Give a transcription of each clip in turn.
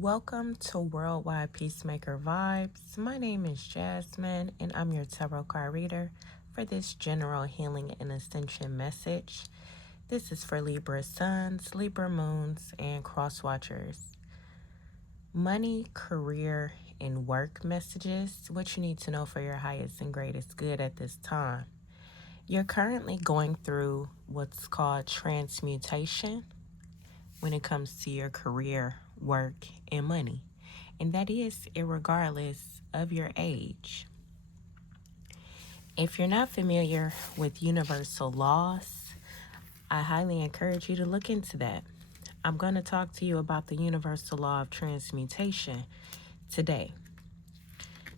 Welcome to Worldwide Peacemaker Vibes. My name is Jasmine, and I'm your tarot card reader for this general healing and ascension message. This is for Libra suns, Libra moons, and cross watchers. Money, career, and work messages. What you need to know for your highest and greatest good at this time. You're currently going through what's called transmutation when it comes to your career, work, and money. And that is irregardless of your age. If you're not familiar with universal laws, I highly encourage you to look into that. I'm going to talk to you about the universal law of transmutation today.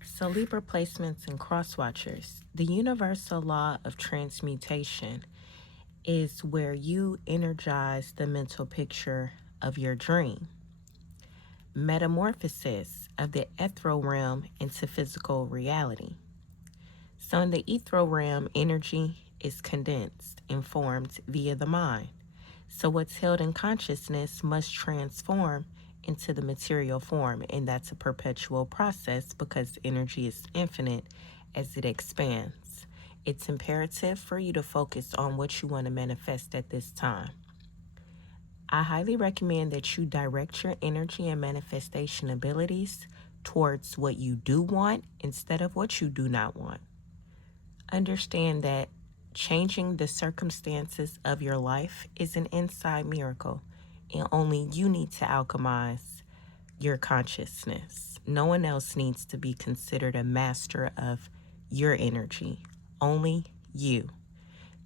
So Libra placements and cross watchers. The universal law of transmutation is where you energize the mental picture of your dream. Metamorphosis of the ethereal realm into physical reality. So in the ethereal realm, energy is condensed and formed via the mind. So what's held in consciousness must transform into the material form, and that's a perpetual process because energy is infinite as it expands. It's imperative for you to focus on what you want to manifest at this time. I highly recommend that you direct your energy and manifestation abilities towards what you do want instead of what you do not want. Understand that changing the circumstances of your life is an inside miracle, and only you need to alchemize your consciousness. No one else needs to be considered a master of your energy, only you.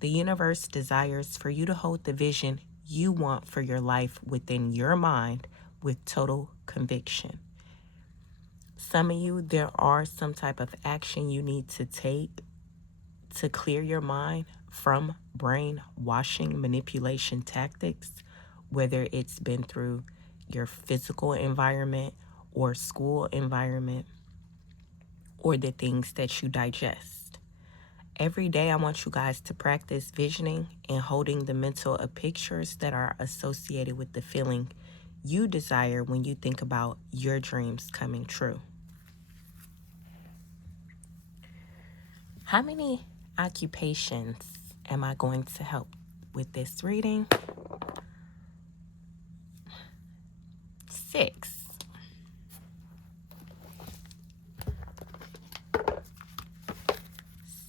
The universe desires for you to hold the vision you want for your life within your mind with total conviction. Some of you, there are some type of action you need to take to clear your mind from brainwashing manipulation tactics, whether it's been through your physical environment or school environment or the things that you digest. Every day, I want you guys to practice visioning and holding the mental of pictures that are associated with the feeling you desire when you think about your dreams coming true. How many occupations am I going to help with this reading? 6.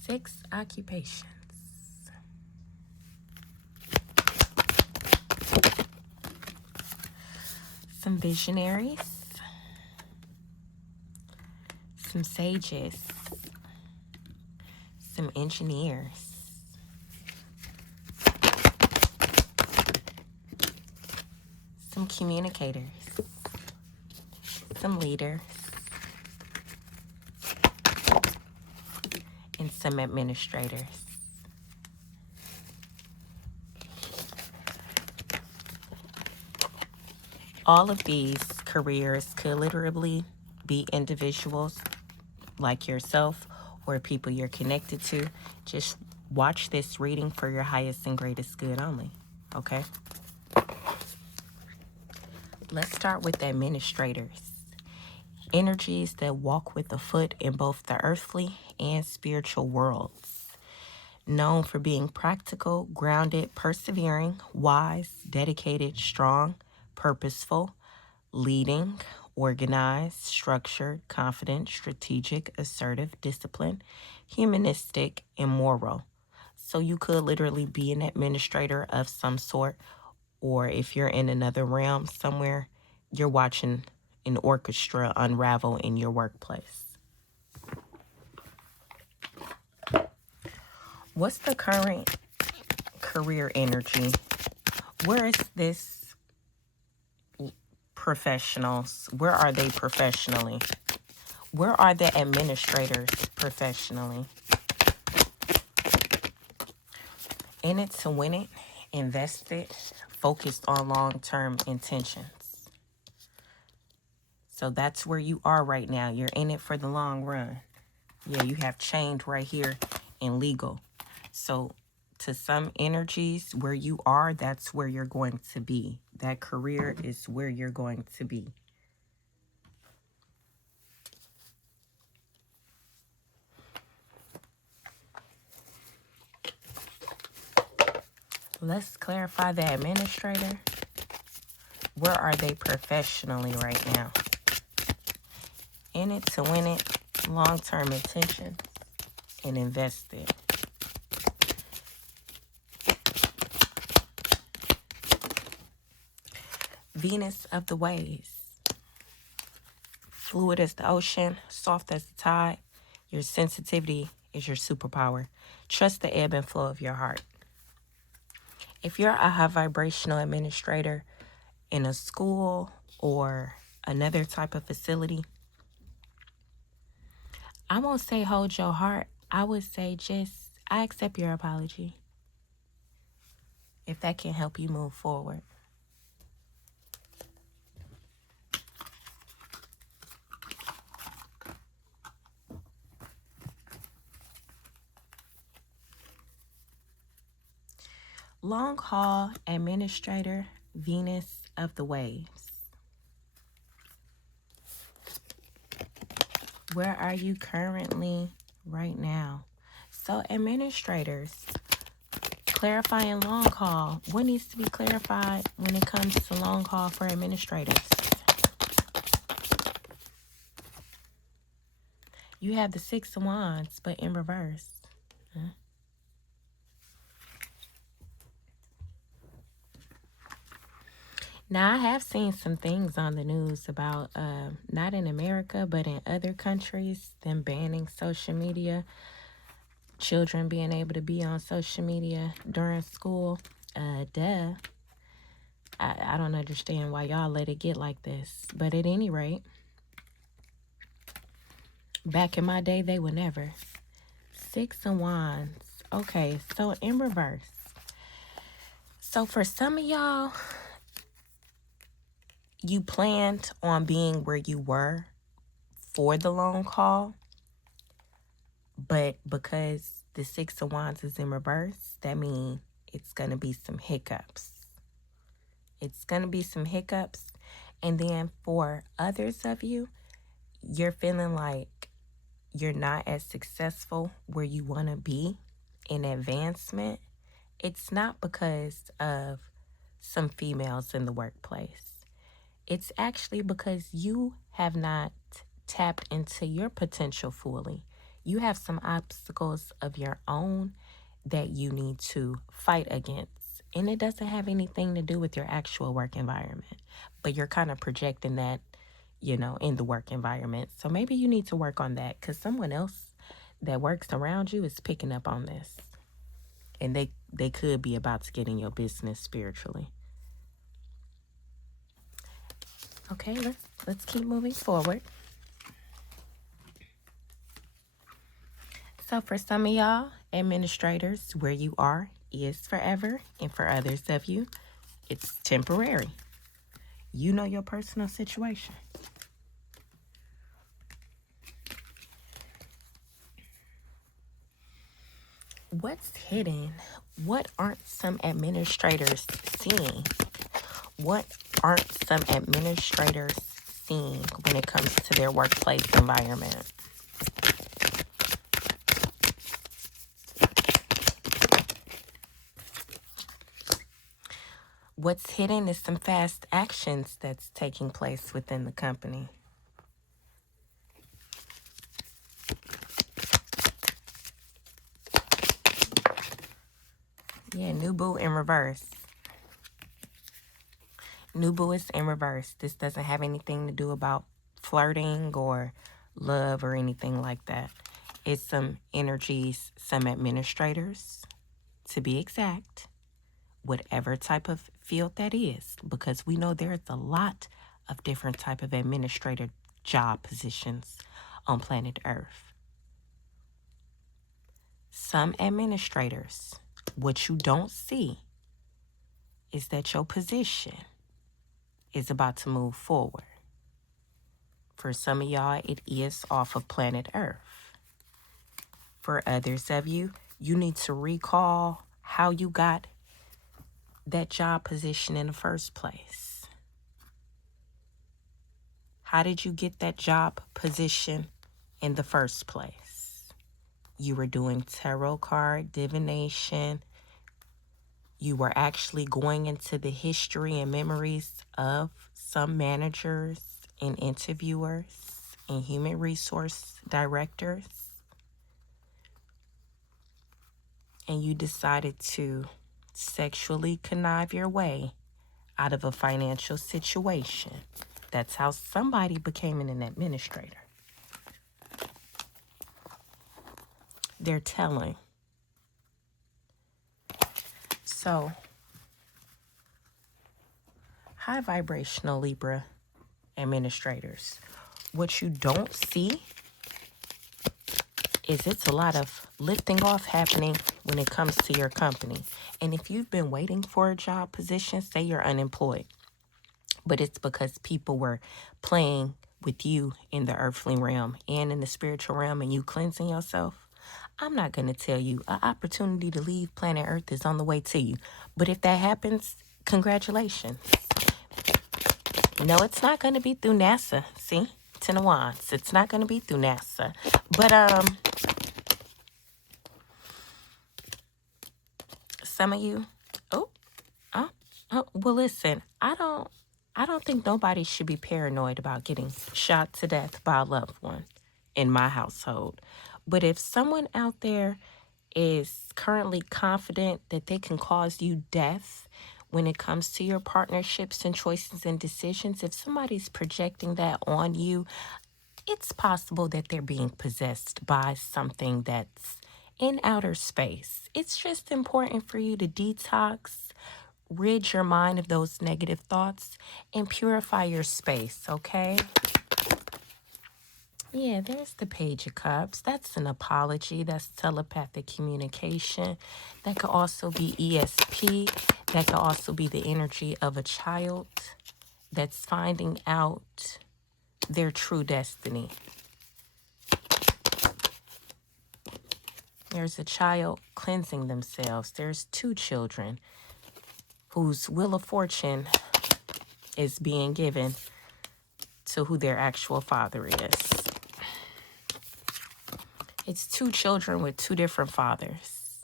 6 occupations. Some visionaries, some sages, some engineers, some communicators, some leaders, and some administrators. All of these careers could literally be individuals like yourself or people you're connected to. Just watch this reading for your highest and greatest good only, okay? Let's start with the administrators. Energies that walk with a foot in both the earthly and spiritual worlds. Known for being practical, grounded, persevering, wise, dedicated, strong, purposeful, leading, organized, structured, confident, strategic, assertive, disciplined, humanistic, and moral. So you could literally be an administrator of some sort, or if you're in another realm somewhere, you're watching an orchestra unravel in your workplace. What's the current career energy? Where is this professionals? Where are they professionally? Where are the administrators professionally? In it to win it, invested, focused on long-term intentions. So that's where you are right now. You're in it for the long run. Yeah, you have chained right here in legal. So to some energies, where you are, that's where you're going to be. That career is where you're going to be. Let's clarify the administrator. Where are they professionally right now? In it to win it, long-term intention, and invested. Venus of the waves. Fluid as the ocean, soft as the tide. Your sensitivity is your superpower. Trust the ebb and flow of your heart. If you're a high vibrational administrator in a school or another type of facility, I won't say hold your heart. I would say I accept your apology. If that can help you move forward. Long haul administrator, Venus of the waves. Where are you currently right now? So administrators, clarifying long haul. What needs to be clarified when it comes to long haul for administrators? You have the Six of Wands, but in reverse. Now, I have seen some things on the news about, not in America, but in other countries, them banning social media, children being able to be on social media during school. I don't understand why y'all let it get like this. But at any rate, back in my day, they would never. Six of Wands. Okay, so in reverse. So for some of y'all, you planned on being where you were for the long haul, but because the Six of Wands is in reverse, that means it's going to be some hiccups. It's going to be some hiccups. And then for others of you, you're feeling like you're not as successful where you want to be in advancement. It's not because of some females in the workplace. It's actually because you have not tapped into your potential fully. You have some obstacles of your own that you need to fight against. And it doesn't have anything to do with your actual work environment, but you're kind of projecting that, in the work environment. So maybe you need to work on that because someone else that works around you is picking up on this. And they could be about to get in your business spiritually. Okay, let's keep moving forward. So for some of y'all administrators, where you are is forever, and for others of you, it's temporary. You know your personal situation. What's hidden? What aren't some administrators seeing? What aren't some administrators seeing when it comes to their workplace environment? What's hidden is some fast actions that's taking place within the company. Yeah, new boo in reverse. New boo is in reverse. This doesn't have anything to do about flirting or love or anything like that. It's some energies, some administrators, to be exact, whatever type of field that is, because we know there's a lot of different type of administrator job positions on planet Earth. Some administrators, what you don't see is that your position is about to move forward. For some of y'all, it is off of planet Earth. For others of you, you need to recall how you got that job position in the first place. How did you get that job position in the first place? You were doing tarot card divination. you were actually going into the history and memories of some managers and interviewers and human resource directors, and you decided to sexually connive your way out of a financial situation. That's how somebody became an administrator. They're telling. So, high vibrational Libra administrators, what you don't see is it's a lot of lifting off happening when it comes to your company. And if you've been waiting for a job position, say you're unemployed, but it's because people were playing with you in the earthly realm and in the spiritual realm and you cleansing yourself, I'm not going to tell you an opportunity to leave planet Earth is on the way to you. But if that happens, congratulations. No, it's not going to be through NASA. See? Ten of Wands. It's not going to be through NASA. But some of you, well, listen, I don't think nobody should be paranoid about getting shot to death by a loved one in my household. But if someone out there is currently confident that they can cause you death when it comes to your partnerships and choices and decisions, if somebody's projecting that on you, it's possible that they're being possessed by something that's in outer space. It's just important for you to detox, rid your mind of those negative thoughts, and purify your space, okay? Yeah, there's the Page of Cups. That's an apology. That's telepathic communication. That could also be ESP. That could also be the energy of a child that's finding out their true destiny. There's a child cleansing themselves. There's two children whose wheel of fortune is being given to who their actual father is. It's two children with two different fathers.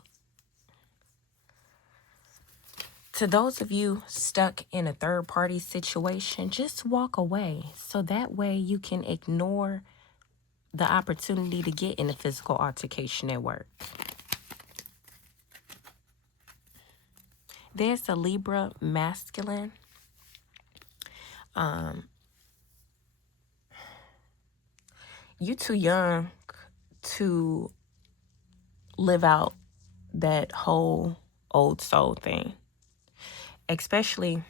To those of you stuck in a third-party situation, just walk away. So that way you can ignore the opportunity to get in a physical altercation at work. There's a Libra masculine. You too young to live out that whole old soul thing, especially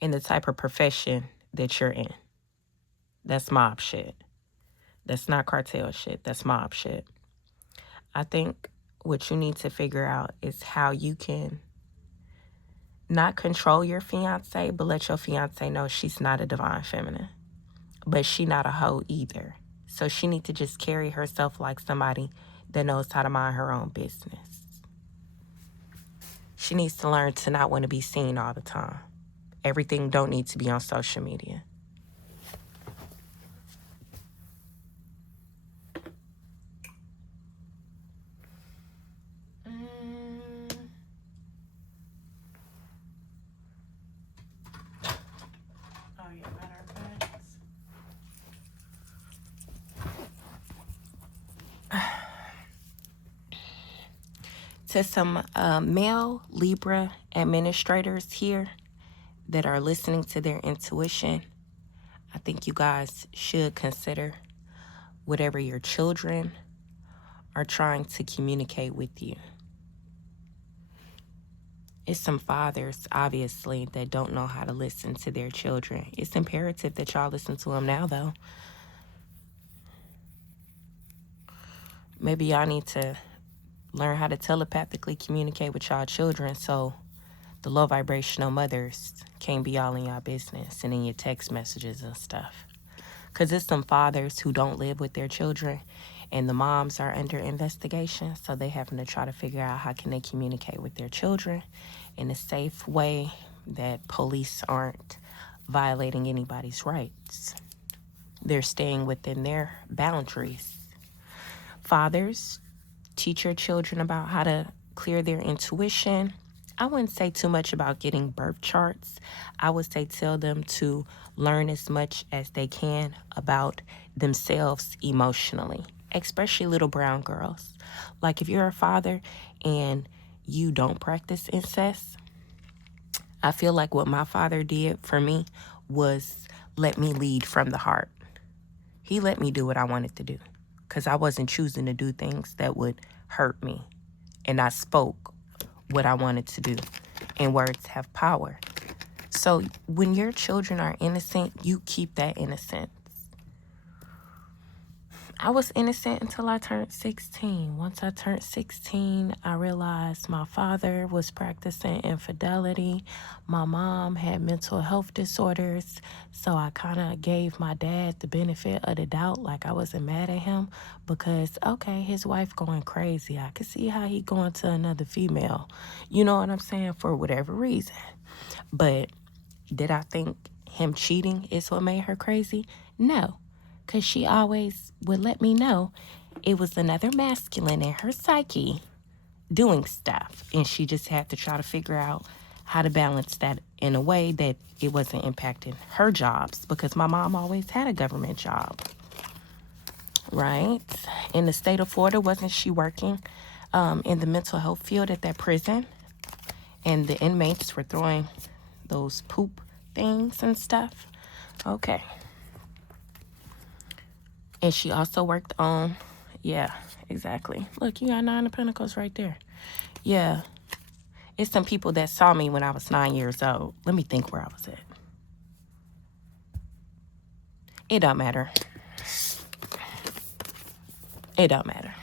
in the type of profession that you're in. That's mob shit. That's not cartel shit. That's mob shit. I think what you need to figure out is how you can not control your fiance, but let your fiance know she's not a divine feminine. But she not a hoe either. So she need to just carry herself like somebody that knows how to mind her own business. She needs to learn to not want to be seen all the time. Everything don't need to be on social media. Oh, yeah, matter of fact. To some male Libra administrators here that are listening to their intuition, I think you guys should consider whatever your children are trying to communicate with you. It's some fathers, obviously, that don't know how to listen to their children. It's imperative that y'all listen to them now, though. Maybe y'all need to learn how to telepathically communicate with y'all children so the low vibrational mothers can't be all in y'all business and in your text messages and stuff. Because it's some fathers who don't live with their children and the moms are under investigation, so they having to try to figure out how can they communicate with their children in a safe way that police aren't violating anybody's rights. They're staying within their boundaries. Fathers, teach your children about how to clear their intuition, I wouldn't say too much about getting birth charts. I would say tell them to learn as much as they can about themselves emotionally, especially little brown girls. Like if you're a father and you don't practice incest, I feel like what my father did for me was let me lead from the heart. He let me do what I wanted to do because I wasn't choosing to do things that would hurt me. And I spoke what I wanted to do. And words have power. So when your children are innocent, you keep that innocence. I was innocent until I turned 16. Once I turned 16, I realized my father was practicing infidelity. My mom had mental health disorders. So I kind of gave my dad the benefit of the doubt, like I wasn't mad at him because, okay, his wife going crazy. I could see how he going to another female. You know what I'm saying? For whatever reason. But did I think him cheating is what made her crazy? No. Because she always would let me know it was another masculine in her psyche doing stuff. And she just had to try to figure out how to balance that in a way that it wasn't impacting her jobs. Because my mom always had a government job, right? In the state of Florida, wasn't she working in the mental health field at that prison? And the inmates were throwing those poop things and stuff. Okay. And she also worked on, yeah, exactly. Look, you got 9 of Pentacles right there. Yeah. It's some people that saw me when I was 9 years old. Let me think where I was at. It don't matter. It don't matter.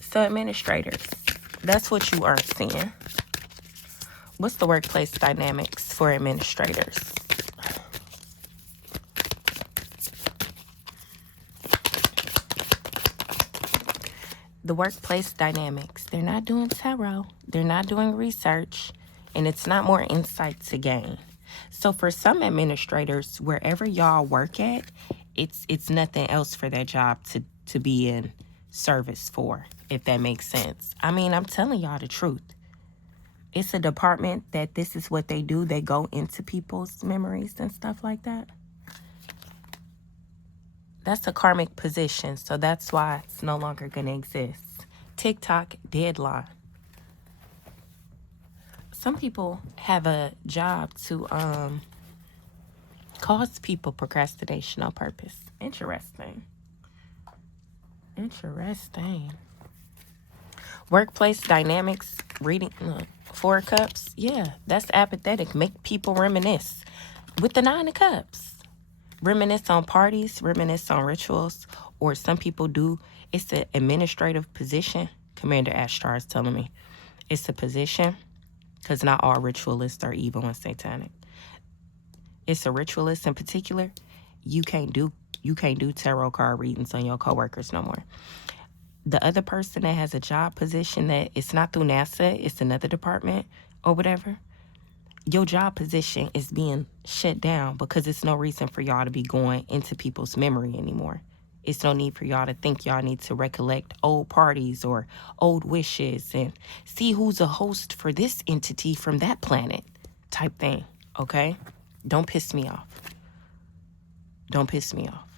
So administrators, that's what you are seeing. What's the workplace dynamics for administrators? The workplace dynamics. They're not doing tarot. They're not doing research. And it's not more insight to gain. So for some administrators, wherever y'all work at, it's nothing else for that job to be in service for, if that makes sense. I mean, I'm telling y'all the truth. It's a department that this is what they do. They go into people's memories and stuff like that. That's a karmic position, so that's why it's no longer going to exist. TikTok deadline. Some people have a job to cause people procrastination on purpose. Interesting. Workplace dynamics, reading, 4 of Cups. Yeah, that's apathetic. Make people reminisce. With the 9 of Cups. Reminisce on parties, reminisce on rituals, or some people do. It's an administrative position. Commander Ashtar is telling me it's a position because not all ritualists are evil and satanic. It's a ritualist in particular. You can't do tarot card readings on your coworkers no more. The other person that has a job position that it's not through NASA, it's another department or whatever. Your job position is being shut down because it's no reason for y'all to be going into people's memory anymore. It's no need for y'all to think y'all need to recollect old parties or old wishes and see who's a host for this entity from that planet type thing, okay? Don't piss me off. Don't piss me off.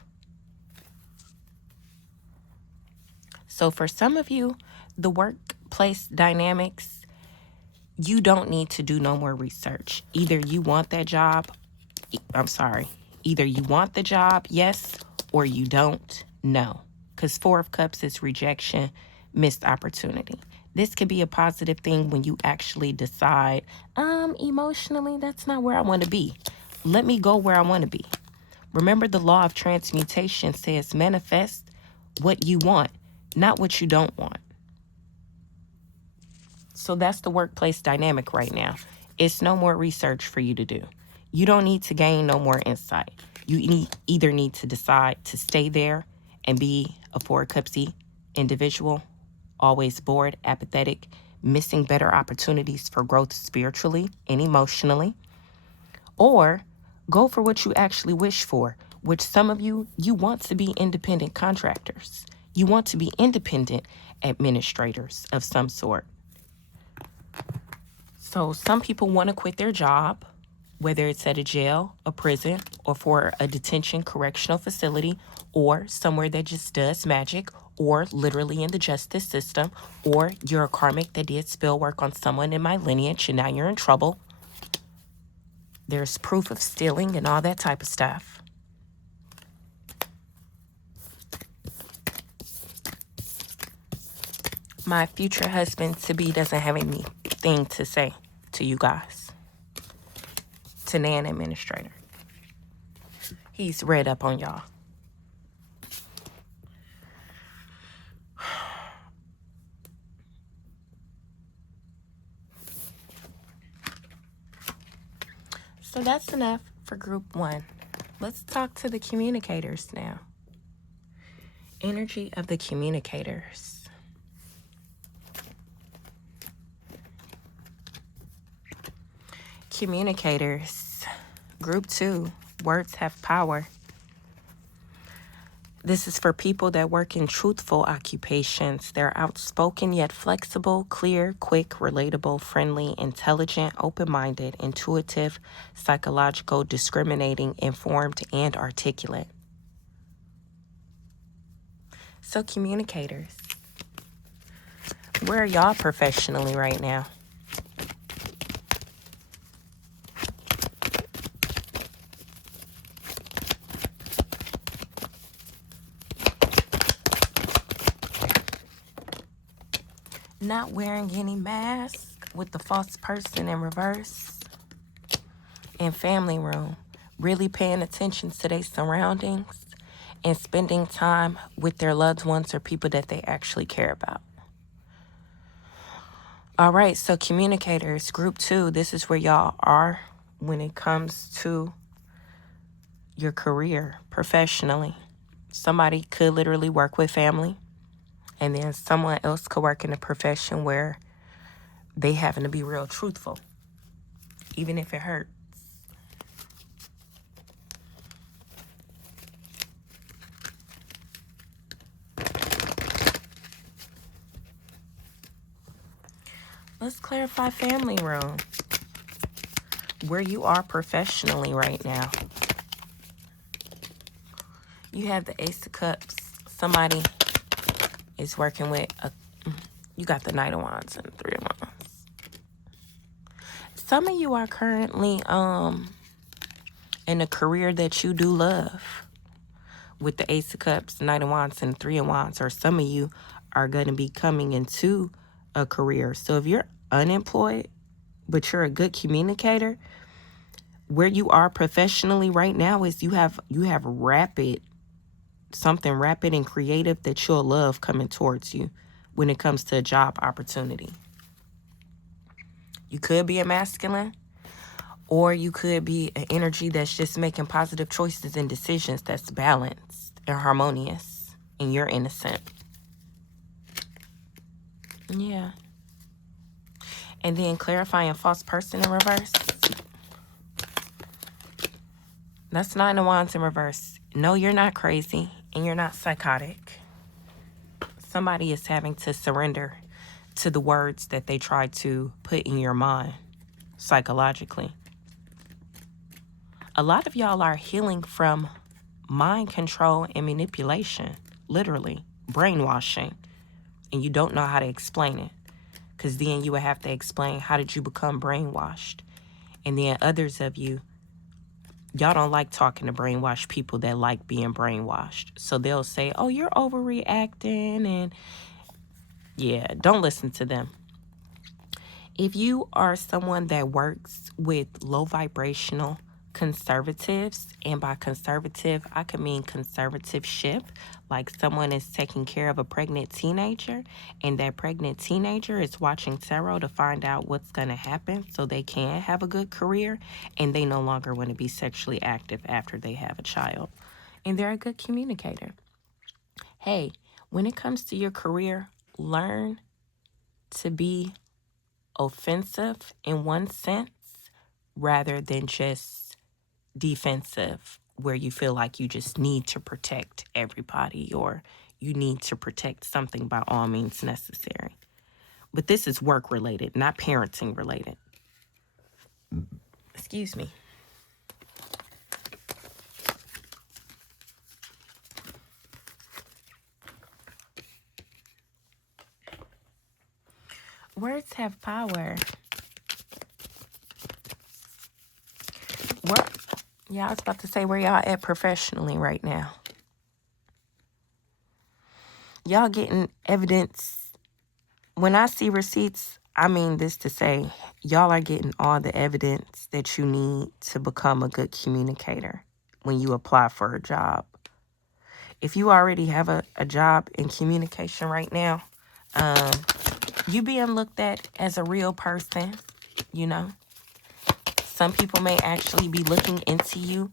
So for some of you, the workplace dynamics, you don't need to do no more research. Either you want that job, either you want the job, yes, or you don't, no. Because 4 of Cups is rejection, missed opportunity. This could be a positive thing when you actually decide, emotionally, that's not where I want to be. Let me go where I want to be. Remember, the law of transmutation says manifest what you want, not what you don't want. So that's the workplace dynamic right now. It's no more research for you to do. You don't need to gain no more insight. You either need to decide to stay there and be a 4 of Cupsy individual, always bored, apathetic, missing better opportunities for growth spiritually and emotionally, or go for what you actually wish for, which some of you want to be independent contractors. You want to be independent administrators of some sort. So some people want to quit their job, whether it's at a jail, a prison, or for a detention correctional facility, or somewhere that just does magic, or literally in the justice system, or you're a karmic that did spell work on someone in my lineage and now you're in trouble. There's proof of stealing and all that type of stuff. My future husband-to-be doesn't have anything to say to you guys. To Nan Administrator. He's read up on y'all. So that's enough for group 1. Let's talk to the communicators now. Energy of the communicators. Communicators. Group 2. Words have power. This is for people that work in truthful occupations. They're outspoken yet flexible, clear, quick, relatable, friendly, intelligent, open-minded, intuitive, psychological, discriminating, informed, and articulate. So communicators, where are y'all professionally right now? Not wearing any mask with the false person in reverse. In family room, really paying attention to their surroundings and spending time with their loved ones or people that they actually care about. All right, so communicators, group 2, this is where y'all are when it comes to your career professionally. Somebody could literally work with family, and then someone else could work in a profession where they happen to be real truthful, even if it hurts. Let's clarify family room. Where you are professionally right now. You have the Ace of Cups. Somebody is working with you got the Knight of Wands and 3 of Wands. Some of you are currently in a career that you do love with the Ace of Cups, Knight of Wands, and 3 of Wands. Or some of you are going to be coming into a career. So if you're unemployed, but you're a good communicator, where you are professionally right now is you have something rapid and creative that you'll love coming towards you when it comes to a job opportunity. You could be a masculine, or you could be an energy that's just making positive choices and decisions that's balanced and harmonious, and you're innocent. Yeah. And then clarifying false person in reverse. That's 9 of Wands in reverse. No, you're not crazy, and you're not psychotic. Somebody is having to surrender to the words that they try to put in your mind psychologically. A lot of y'all are healing from mind control and manipulation, literally brainwashing, and you don't know how to explain it, because then you would have to explain, how did you become brainwashed? And then others of you, y'all don't like talking to brainwashed people that like being brainwashed. So they'll say, oh, you're overreacting, and yeah, don't listen to them. If you are someone that works with low vibrational conservatives, and by conservative, I could mean conservativeship, like someone is taking care of a pregnant teenager, and that pregnant teenager is watching tarot to find out what's going to happen so they can have a good career, and they no longer want to be sexually active after they have a child. And they're a good communicator. Hey, when it comes to your career, learn to be offensive in one sense rather than just defensive, where you feel like you just need to protect everybody, or you need to protect something by all means necessary. But this is work related, not parenting related. Excuse me. Words have power. What? Yeah, I was about to say, where y'all at professionally right now? Y'all getting evidence. When I see receipts, I mean this to say, y'all are getting all the evidence that you need to become a good communicator when you apply for a job. If you already have a job in communication right now, you being looked at as a real person, you know. Some people may actually be looking into you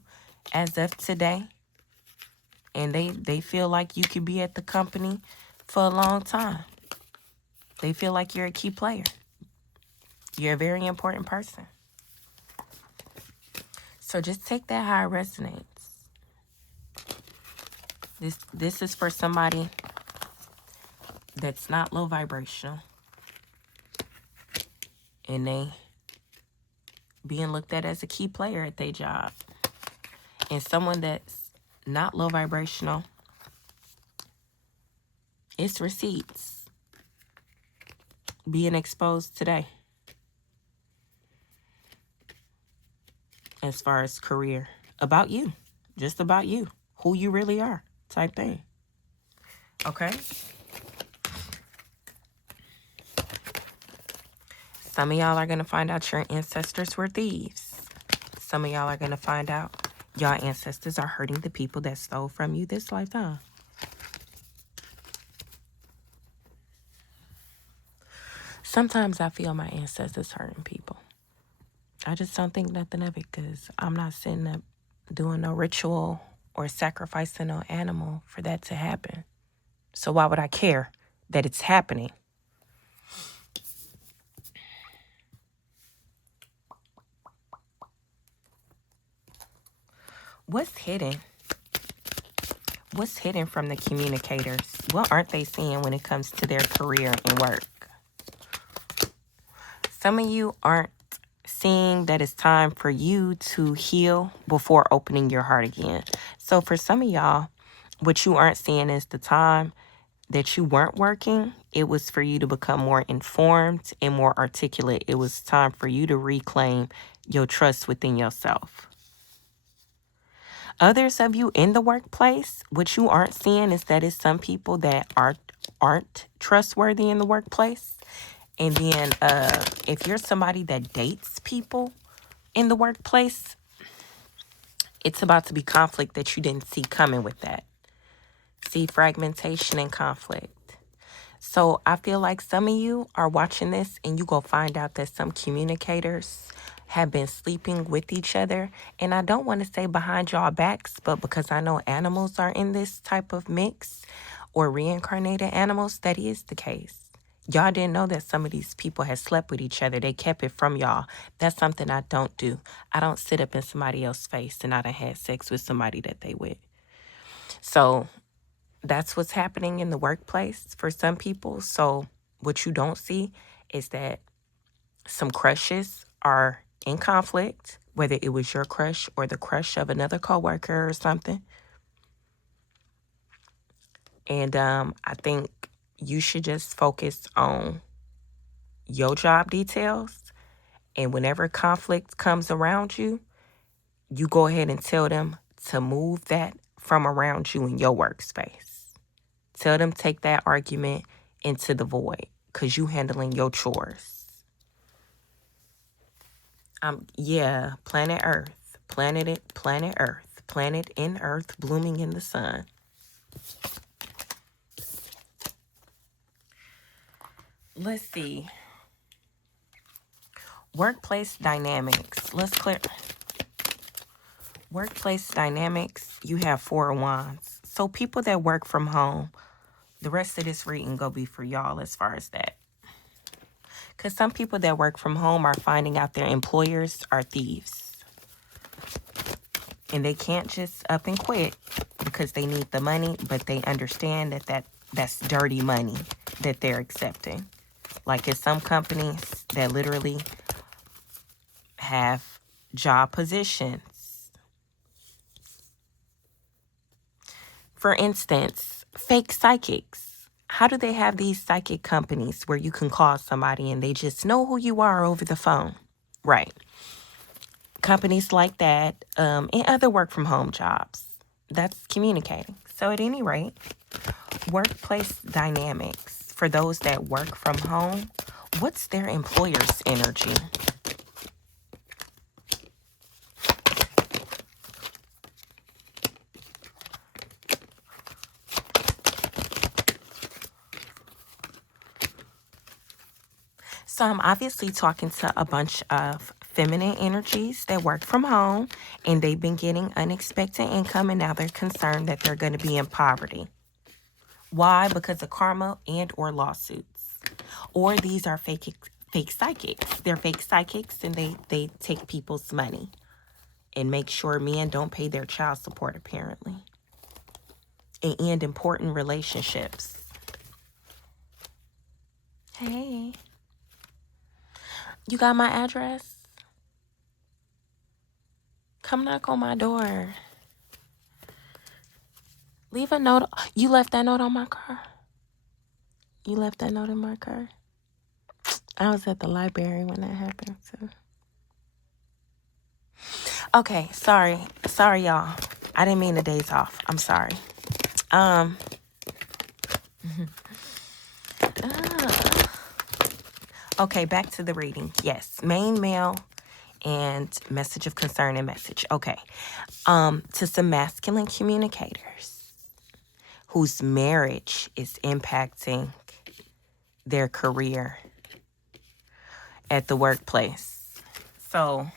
as of today, and they feel like you could be at the company for a long time. They feel like you're a key player. You're a very important person. So just take that how it resonates. This is for somebody that's not low vibrational, and they being looked at as a key player at their job. And someone that's not low vibrational, it's receipts being exposed today as far as career. About you. Just about you. Who you really are type thing. Okay? Some of y'all are going to find out your ancestors were thieves. Some of y'all are going to find out your ancestors are hurting the people that stole from you this lifetime. Sometimes I feel my ancestors hurting people. I just don't think nothing of it because I'm not sitting up doing no ritual or sacrificing no animal for that to happen. So why would I care that it's happening? What's hidden? What's hidden from the communicators? What aren't they seeing when it comes to their career and work? Some of you aren't seeing that it's time for you to heal before opening your heart again. So for some of y'all, what you aren't seeing is the time that you weren't working. It was for you to become more informed and more articulate. It was time for you to reclaim your trust within yourself. Others of you in the workplace, what you aren't seeing is that it's some people that aren't trustworthy in the workplace. And then if you're somebody that dates people in the workplace, it's about to be conflict that you didn't see coming with that. See, fragmentation and conflict. So I feel like some of you are watching this and you go find out that some communicators have been sleeping with each other. And I don't want to say behind y'all backs, but because I know animals are in this type of mix or reincarnated animals, that is the case. Y'all didn't know that some of these people had slept with each other. They kept it from y'all. That's something I don't do. I don't sit up in somebody else's face and I done had sex with somebody that they with. So that's what's happening in the workplace for some people. So what you don't see is that some crushes are in conflict, whether it was your crush or the crush of another coworker or something. And I think you should just focus on your job details. And whenever conflict comes around you, you go ahead and tell them to move that from around you in your workspace. Tell them take that argument into the void because you handling your chores. Yeah, planet Earth, planet Earth, planet in Earth, blooming in the sun. Let's see. Workplace dynamics. Let's clear. Workplace dynamics, you have 4 of Wands. So people that work from home, the rest of this reading go be for y'all as far as that. Because some people that work from home are finding out their employers are thieves. And they can't just up and quit because because they need the money, but they understand that's dirty money that they're accepting. Like, it's some companies that literally have job positions. For instance, fake psychics. How do they have these psychic companies where you can call somebody and they just know who you are over the phone? Right. Companies like that, and other work from home jobs. That's communicating. So at any rate, workplace dynamics for those that work from home, what's their employer's energy? So I'm obviously talking to a bunch of feminine energies that work from home, and they've been getting unexpected income, and now they're concerned that they're going to be in poverty. Why? Because of karma and or lawsuits. Or these are fake psychics. They're fake psychics, and they take people's money and make sure men don't pay their child support, apparently, and end important relationships. Hey, you got my address? Come knock on my door. Leave a note. You left that note on my car? You left that note in my car? I was at the library when that happened, so. Okay, sorry. Sorry, y'all. I didn't mean the days off. I'm sorry. Uh, okay, back to the reading. Yes, main male and message of concern and message. Okay. To some masculine communicators whose marriage is impacting their career at the workplace. So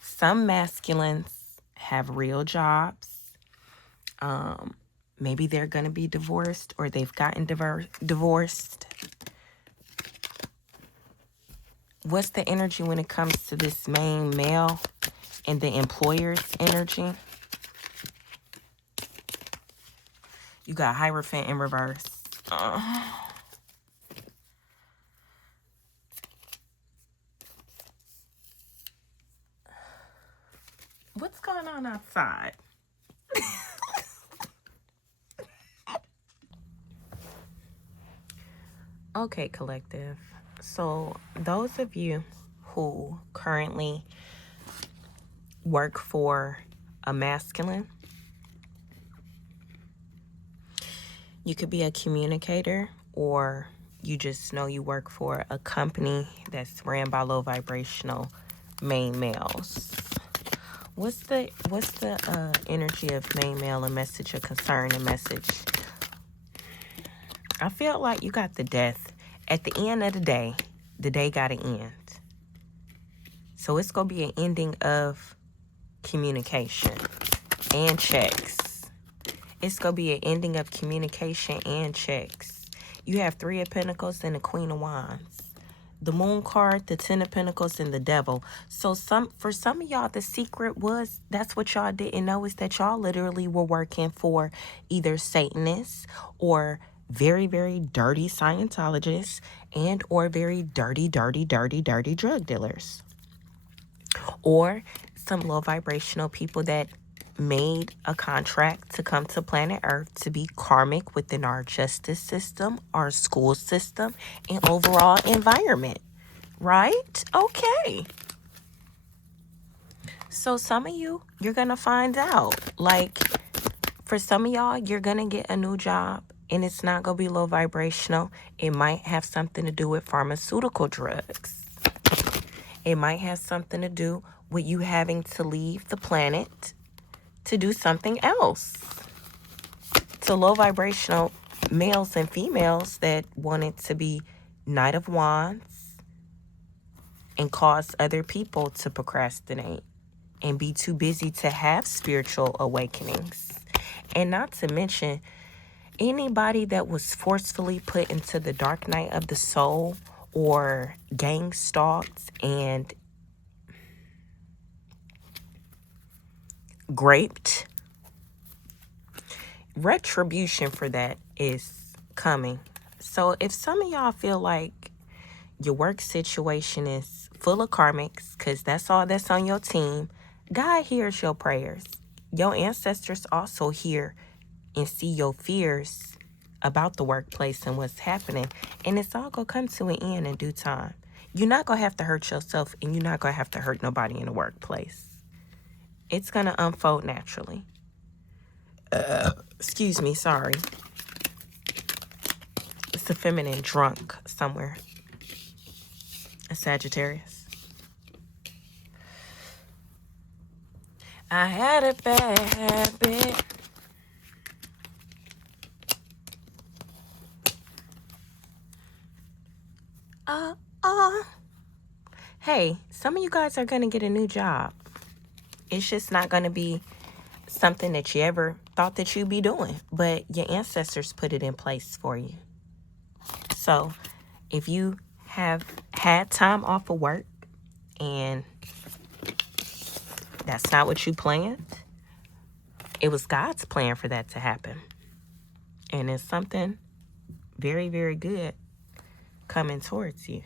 some masculines have real jobs. Maybe they're going to be divorced or they've gotten divorced. What's the energy when it comes to this main male and the employer's energy? You got Hierophant in reverse. What's going on outside? Okay, collective. So those of you who currently work for a masculine, you could be a communicator, or you just know you work for a company that's ran by low vibrational main males. What's the energy of main male, a message of concern, a message? I feel like you got the death. At the end of the day got to end. So it's going to be an ending of communication and checks. It's going to be an ending of communication and checks. You have 3 of Pentacles and the Queen of Wands. The Moon card, the 10 of Pentacles, and the Devil. So for some of y'all, the secret was, that's what y'all didn't know, is that y'all literally were working for either Satanists or very, very dirty Scientologists and or very dirty drug dealers. Or some low vibrational people that made a contract to come to planet Earth to be karmic within our justice system, our school system, and overall environment. Right? Okay. So some of you, you're going to find out. Like, for some of y'all, you're going to get a new job, and it's not going to be low vibrational. It might have something to do with pharmaceutical drugs. It might have something to do with you having to leave the planet to do something else. To low vibrational males and females that wanted to be Knight of Wands and cause other people to procrastinate and be too busy to have spiritual awakenings. And not to mention anybody that was forcefully put into the dark night of the soul or gang stalked and raped retribution for that is coming. So if some of y'all feel like your work situation is full of karmics, because that's all that's on your team, God hears your prayers. Your ancestors also hear and see your fears about the workplace and what's happening. And it's all going to come to an end in due time. You're not going to have to hurt yourself, and you're not going to have to hurt nobody in the workplace. It's going to unfold naturally. Excuse me, sorry. It's a feminine drunk somewhere. A Sagittarius. I had a bad habit. Hey, some of you guys are going to get a new job. It's just not going to be something that you ever thought that you'd be doing, but your ancestors put it in place for you. So if you have had time off of work and that's not what you planned, it was God's plan for that to happen. And it's something very, very good coming towards you.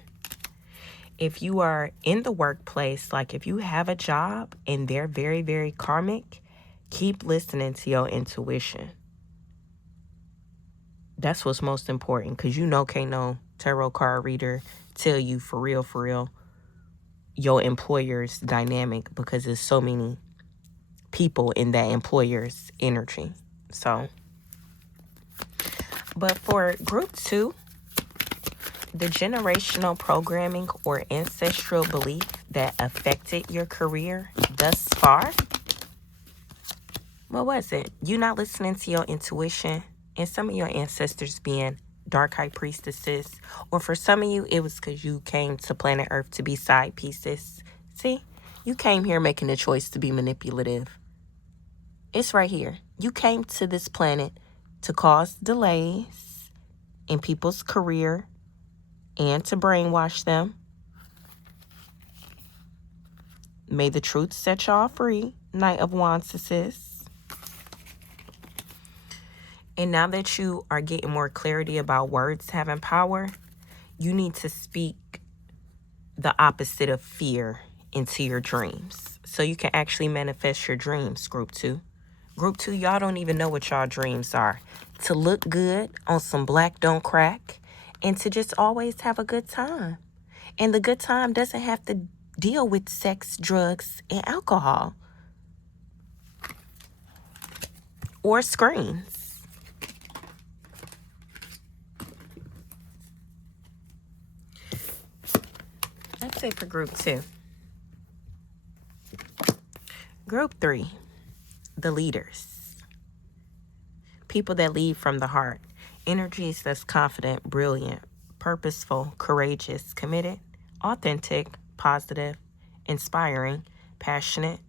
If you are in the workplace, like if you have a job and they're very, very karmic, keep listening to your intuition. That's what's most important, because can't no tarot card reader tell you for real, your employer's dynamic, because there's so many people in that employer's energy. So, but for group 2, the generational programming or ancestral belief that affected your career thus far, what was it? You not listening to your intuition, and some of your ancestors being dark high priestesses, or for some of you, it was because you came to planet Earth to be side pieces. See, you came here making the choice to be manipulative. It's right here. You came to this planet to cause delays in people's career and to brainwash them. May the truth set y'all free, Knight of Wands, sis. And now that you are getting more clarity about words having power, you need to speak the opposite of fear into your dreams, so you can actually manifest your dreams, group 2. Group 2, y'all don't even know what y'all dreams are. To look good on some black don't crack, and to just always have a good time. And the good time doesn't have to deal with sex, drugs, and alcohol. Or screens. That's it for group 2. Group 3, the leaders. People that lead from the heart. Energies that's confident, brilliant, purposeful, courageous, committed, authentic, positive, inspiring, passionate,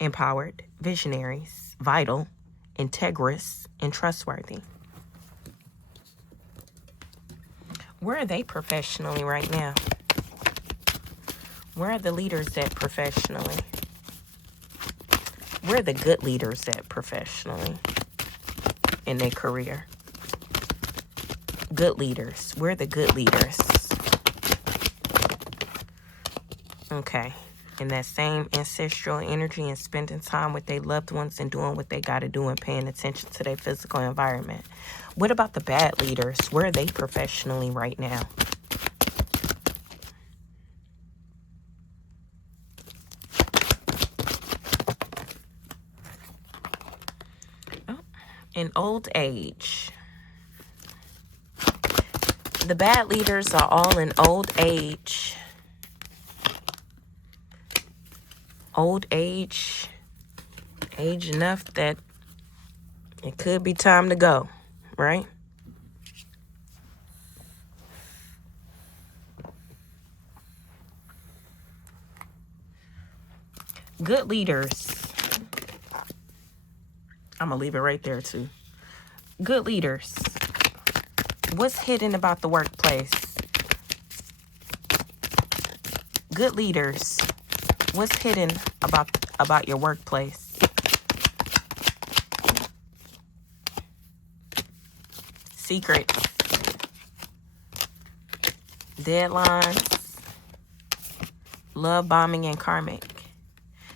empowered, visionaries, vital, integrous, and trustworthy. Where are they professionally right now? Where are the leaders at professionally? Where are the good leaders at professionally in their career? Good leaders. Where are the good leaders? Okay. In that same ancestral energy and spending time with their loved ones and doing what they got to do and paying attention to their physical environment. What about the bad leaders? Where are they professionally right now? In old age. The bad leaders are all in old age. Old age. Age enough that it could be time to go, right? Good leaders. I'm going to leave it right there too. Good leaders. What's hidden about the workplace? Good leaders. What's hidden about your workplace? secrets, deadlines, love bombing, and karmic.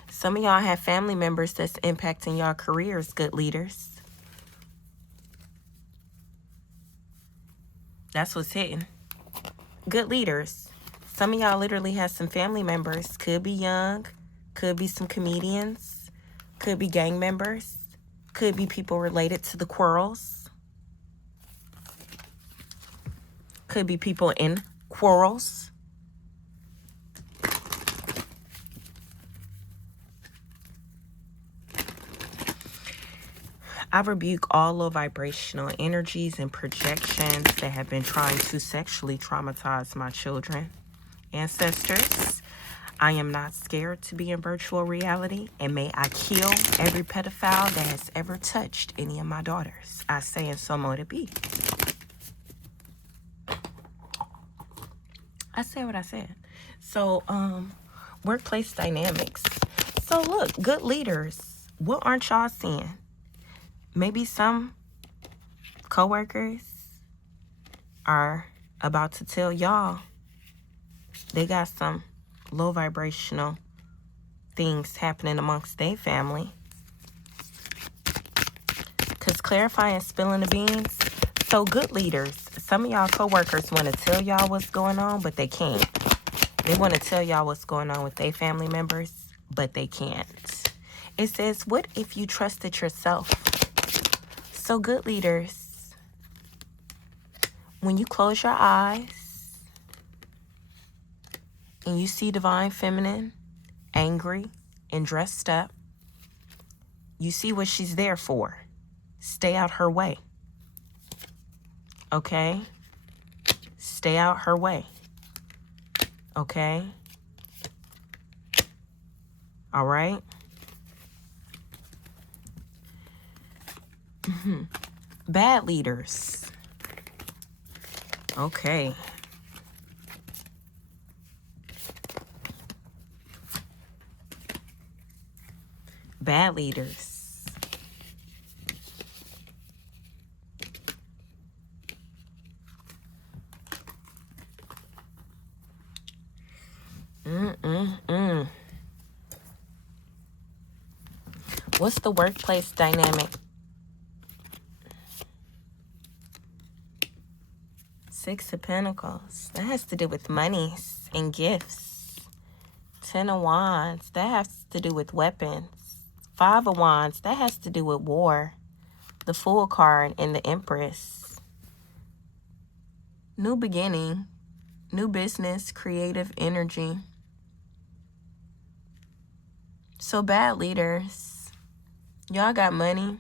Some of y'all have family members that's impacting y'all careers, good leaders. That's what's hitting. Good leaders. Some of y'all literally have some family members. Could be young. Could be some comedians. Could be gang members. Could be people related to the quarrels. Could be people in quarrels. I rebuke all low vibrational energies and projections that have been trying to sexually traumatize my children. Ancestors, I am not scared to be in virtual reality, and may I kill every pedophile that has ever touched any of my daughters. I say, and so mote it be. I said what I said. So, workplace dynamics. So look, good leaders, what aren't y'all seeing? Maybe some coworkers are about to tell y'all they got some low vibrational things happening amongst their family. Because clarifying, spilling the beans. So good leaders, some of y'all coworkers want to tell y'all what's going on, but they can't. They want to tell y'all what's going on with their family members, but they can't. It says, what if you trusted yourself? So good leaders, when you close your eyes and you see divine feminine, angry and dressed up, you see what she's there for. Stay out her way. Okay? Stay out her way. Okay? All right? Bad leaders. Okay. Bad leaders. What's the workplace dynamic? 6 of Pentacles. That has to do with monies and gifts. 10 of Wands. That has to do with weapons. 5 of Wands. That has to do with war. The Fool card and the Empress. New beginning. New business. Creative energy. So bad leaders. Y'all got money,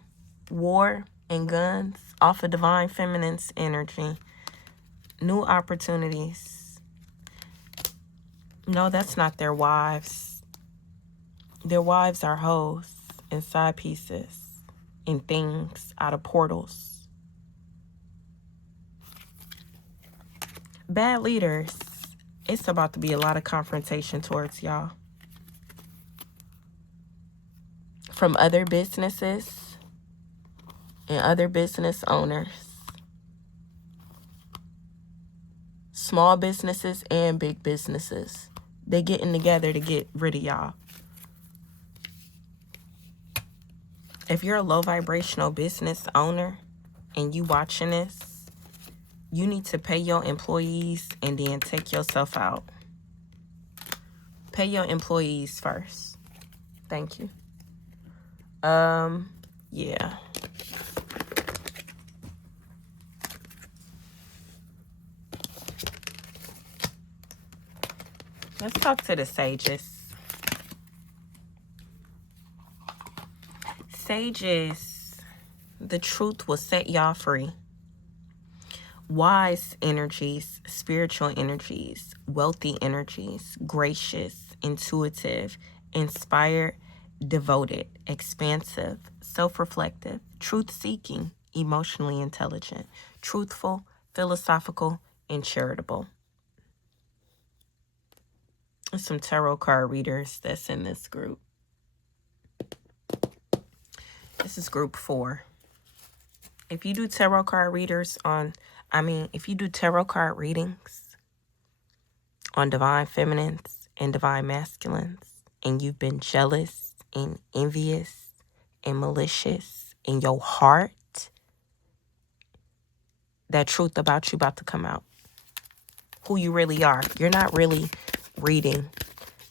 war, and guns off of divine feminine's energy. New opportunities. No, that's not their wives. Their wives are hoes and side pieces and things out of portals. Bad leaders. It's about to be a lot of confrontation towards y'all. From other businesses and other business owners. Small businesses and big businesses. They getting together to get rid of y'all. If you're a low vibrational business owner and you watching this, you need to pay your employees and then take yourself out. Pay your employees first. Thank you. Yeah. Let's talk to the sages. Sages, the truth will set y'all free. Wise energies, spiritual energies, wealthy energies, gracious, intuitive, inspired, devoted, expansive, self-reflective, truth-seeking, emotionally intelligent, truthful, philosophical, and charitable. There's some tarot card readers that's in this group. This is group 4. If you do tarot card readers if you do tarot card readings on divine feminines and divine masculines, and you've been jealous and envious and malicious in your heart, that truth about you about to come out. Who you really are. You're not really reading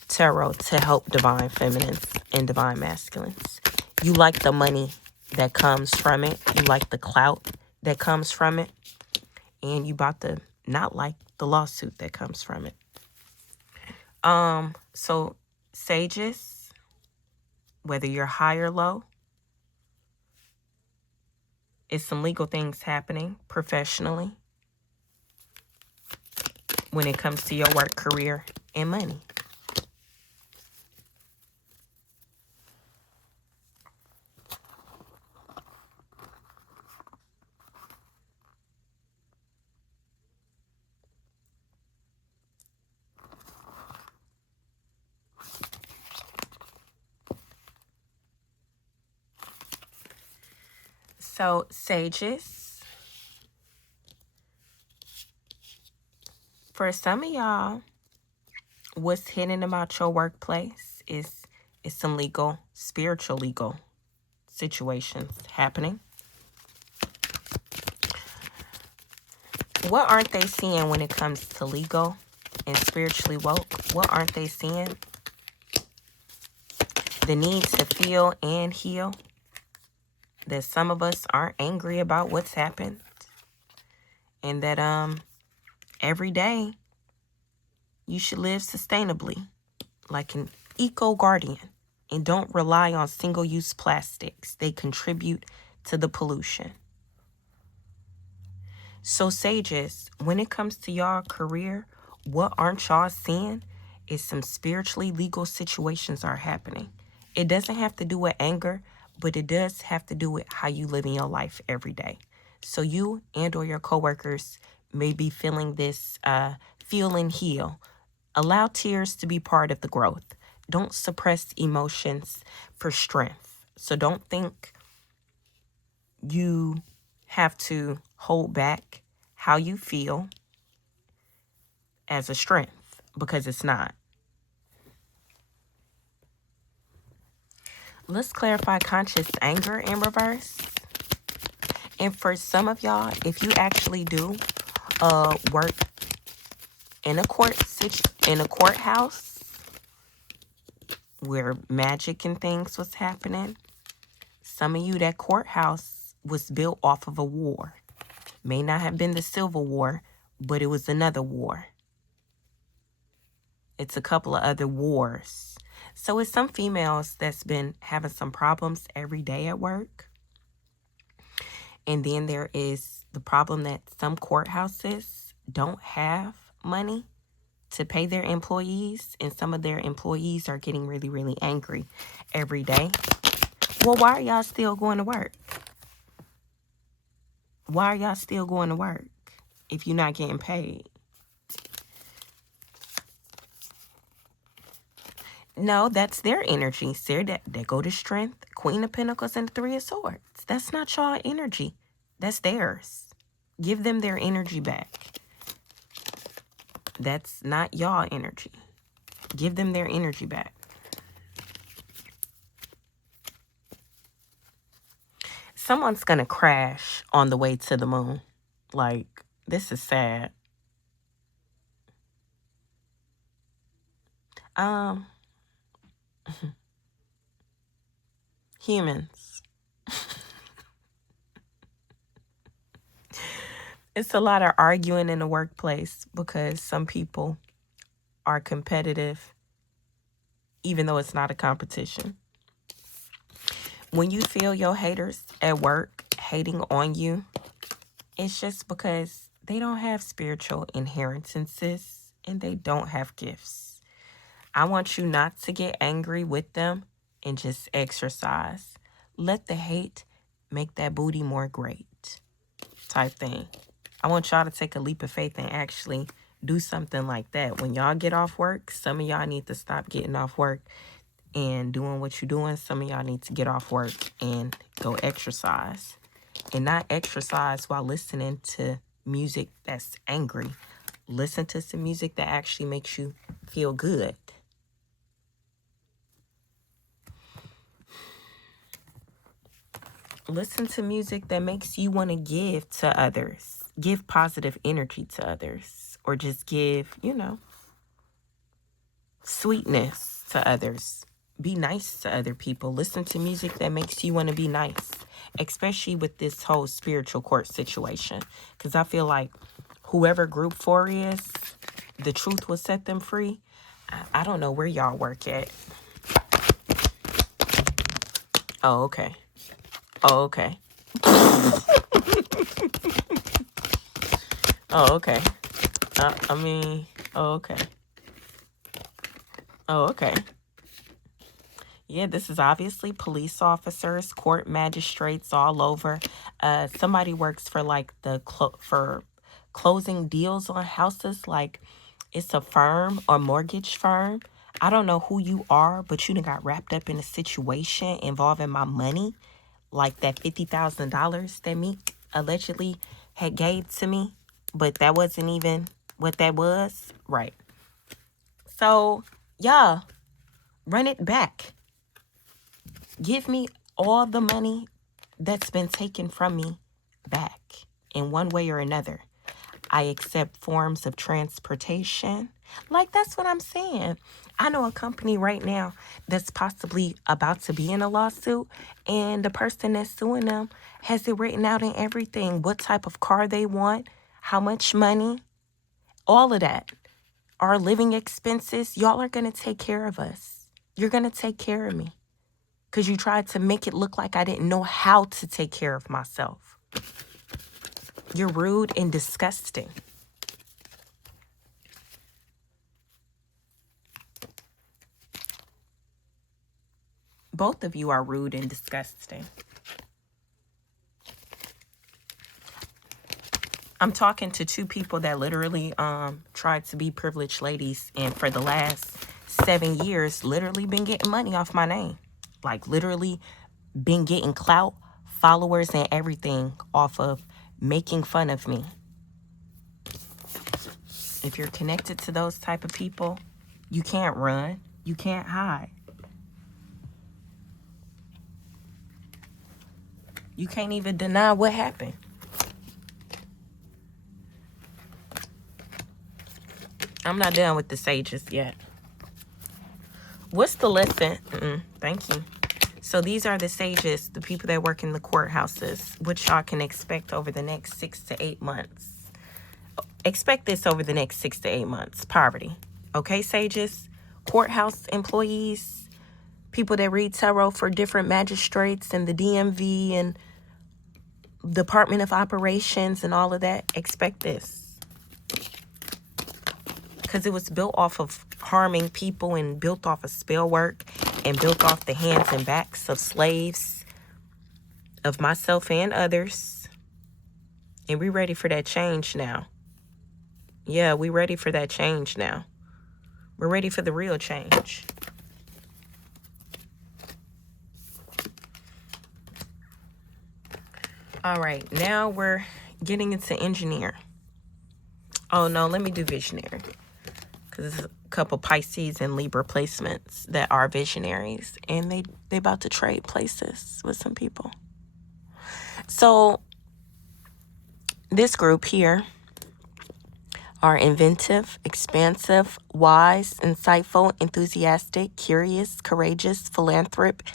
tarot to help divine feminines and divine masculines. You like the money that comes from it. You like the clout that comes from it. And you about to not like the lawsuit that comes from it. So sages, whether you're high or low, it's some legal things happening professionally when it comes to your work, career, and money. So sages, for some of y'all, what's hidden about your workplace is some legal, spiritual legal situations happening. What aren't they seeing when it comes to legal and spiritually woke? What aren't they seeing? The need to feel and heal. That some of us aren't angry about what's happened. And that every day you should live sustainably, like an eco guardian. And don't rely on single-use plastics. They contribute to the pollution. So sages, when it comes to y'all career, what aren't y'all seeing is some spiritually legal situations are happening. It doesn't have to do with anger, but it does have to do with how you live in your life every day. So you and or your coworkers may be feeling this feel and heal. Allow tears to be part of the growth. Don't suppress emotions for strength. So don't think you have to hold back how you feel as a strength, because it's not. Let's clarify conscious anger in reverse. And for some of y'all, if you actually do work in a courthouse where magic and things was happening, some of you, that courthouse was built off of a war. May not have been the Civil War, but it was another war. It's a couple of other wars. So it's some females that's been having some problems every day at work. And then there is the problem that some courthouses don't have money to pay their employees. And some of their employees are getting really, really angry every day. Well, why are y'all still going to work? Why are y'all still going to work if you're not getting paid? No, that's their energy. Sir, they go to strength, Queen of Pentacles, and the Three of Swords. That's not y'all energy. That's theirs. Give them their energy back. That's not y'all energy. Give them their energy back. Someone's going to crash on the way to the moon. Like, this is sad. Humans. It's a lot of arguing in the workplace because some people are competitive, even though it's not a competition. When you feel your haters at work hating on you, it's just because they don't have spiritual inheritances and they don't have gifts. I want you not to get angry with them and just exercise. Let the hate make that booty more great type thing. I want y'all to take a leap of faith and actually do something like that. When y'all get off work, some of y'all need to stop getting off work and doing what you're doing. Some of y'all need to get off work and go exercise and not exercise while listening to music that's angry. Listen to some music that actually makes you feel good. Listen to music that makes you want to give to others. Give positive energy to others. Or just give, sweetness to others. Be nice to other people. Listen to music that makes you want to be nice. Especially with this whole spiritual court situation. Because I feel like whoever group 4 is, the truth will set them free. I don't know where y'all work at. Oh, okay. Oh, okay. Oh, okay. Oh, okay. Oh, okay. Yeah, this is obviously police officers, court magistrates all over. Somebody works for like for closing deals on houses, like it's a firm or mortgage firm. I don't know who you are, but you done got wrapped up in a situation involving my money, like that $50,000 that Meek allegedly had gave to me, but that wasn't even what that was. Right. So, yeah, run it back. Give me all the money that's been taken from me back in one way or another. I accept forms of transportation. Like, that's what I'm saying. I know a company right now that's possibly about to be in a lawsuit, and the person that's suing them has it written out in everything, what type of car they want, how much money, all of that. Our living expenses, y'all are going to take care of us. You're going to take care of me. Because you tried to make it look like I didn't know how to take care of myself. You're rude and disgusting. Both of you are rude and disgusting. I'm talking to two people that literally tried to be privileged ladies, and for the last 7 years literally been getting money off my name. Like literally been getting clout, followers, and everything off of making fun of me. If you're connected to those type of people, you can't run, you can't hide. You can't even deny what happened. I'm not done with the sages yet. What's the lesson? Thank you. So these are the sages, the people that work in the courthouses, which y'all can expect over the next 6 to 8 months. Expect this over the next 6 to 8 months. Poverty. Okay, sages? Courthouse employees, people that read tarot for different magistrates and the DMV and Department of Operations and all of that. Expect this. Because it was built off of harming people and built off of spell work and built off the hands and backs of slaves, of myself and others. And we ready for that change now. Yeah, we ready for that change now. We're ready for the real change. All right, now we're getting into engineer. Oh no, let me do visionary. Because there's a couple Pisces and Libra placements that are visionaries. And they about to trade places with some people. So this group here are inventive, expansive, wise, insightful, enthusiastic, curious, courageous, philanthropic,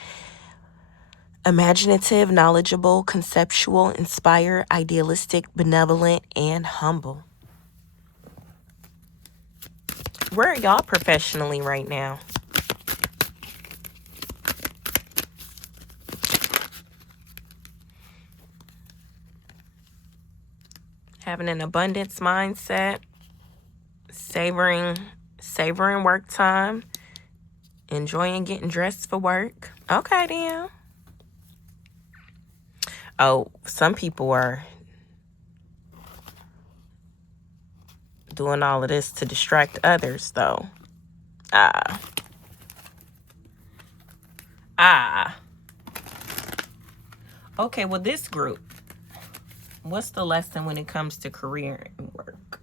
imaginative, knowledgeable, conceptual, inspired, idealistic, benevolent, and humble. Where are y'all professionally right now? Having an abundance mindset, savoring work time, enjoying getting dressed for work. Okay, then. Oh, some people are doing all of this to distract others, though. Okay, well, this group, What's the lesson when it comes to career and work?